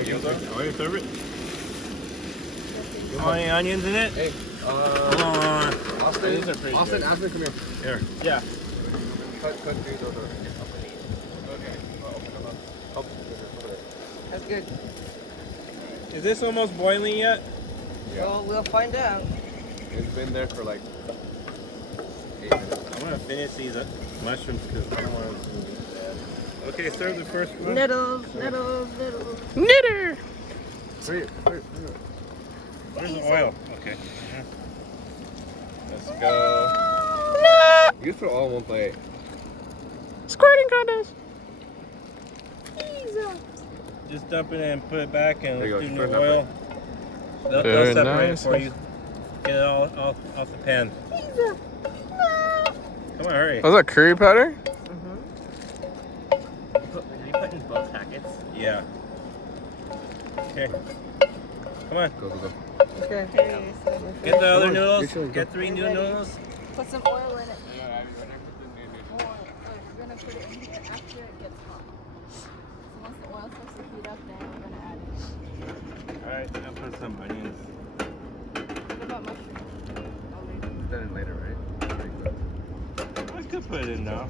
you serve it? Oh, any onions in it? Hey, Austin, come here. Here. Yeah. Cut through those. Okay. Oh, That's good. Is this almost boiling yet? Yeah. Well, we'll find out. It's been there for like 8 minutes. I'm gonna finish these mushrooms because I don't want them to be bad. Okay, serve the first one. Nettles. Knitter! Where's Where's the oil? Okay. Let's go. You just put it all in one plate. Squirting contest! Just dump it in and put it back and There you let's do go, new spread it oil. They'll Very separate nice. it for you. Get it all off the pan. Come on, hurry. Was that curry powder? Are you putting both packets? Yeah. Okay. Come on. Go. Okay. Get the other on, noodles. get yours, Get 3 new noodles. Put some oil in it. You're gonna put it in here after it gets hot. So once the oil starts to heat up, then we're gonna add it. Alright, I'll put some onions. What about mushrooms? Put that in later, right? I could put it in now.